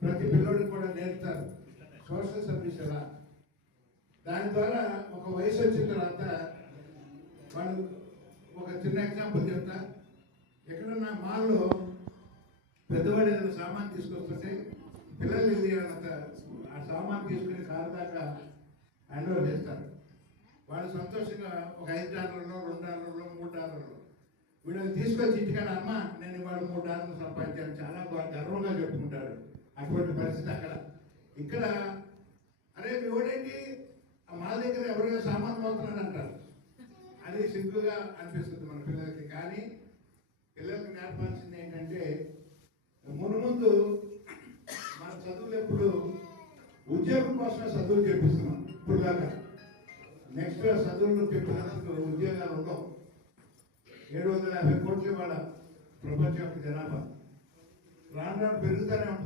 ప్రతి పిల్లడికి కూడా నేర్పుతారు సోషల్ సర్వీస్ ఎలా. దాని ద్వారా ఒక వయసు వచ్చిన తర్వాత వాళ్ళు ఒక చిన్న ఎగ్జాంపుల్ చెప్తా. ఎక్కడన్నా మాల్లో పెద్దవాడు ఏదైనా సామాన్ తీసుకొస్తుంటే పిల్లలు వెళ్ళి ఆ సామాన్ తీసుకుని కారు దాకా హ్యాండ్ ఓవర్ చేస్తారు. వాళ్ళు సంతోషంగా ఒక $5, $2, $3 వీళ్ళని తీసుకొచ్చి ఇంటికాడ అమ్మ నేను ఇవాళ $3 సంపాదించాను చాలా గర్వంగా చెప్పుకుంటారు. అటువంటి పరిస్థితి అక్కడ. ఇక్కడ అరే ఎవడేంటి మా దగ్గర ఎవరైనా సామాన్ పోతున్నాడు అంటారు. అది సింపుల్గా అనిపిస్తుంది మన పిల్లలకి. కానీ పిల్లలకి నేర్పాల్సింది ఏంటంటే ముందు మన చదువులు ఎప్పుడు ఉద్యోగం కోసమే చదువులు చెప్పిస్తున్నాం. ఇప్పుడు దాకా నెక్స్ట్ చదువులు చెప్పినందుకు ఉద్యోగాలు ఉండవు. 750 కోట్ల వాళ్ళ ప్రపంచం యొక్క జనాభా రాను రాను పెరుగుతూనే ఉంటుంది.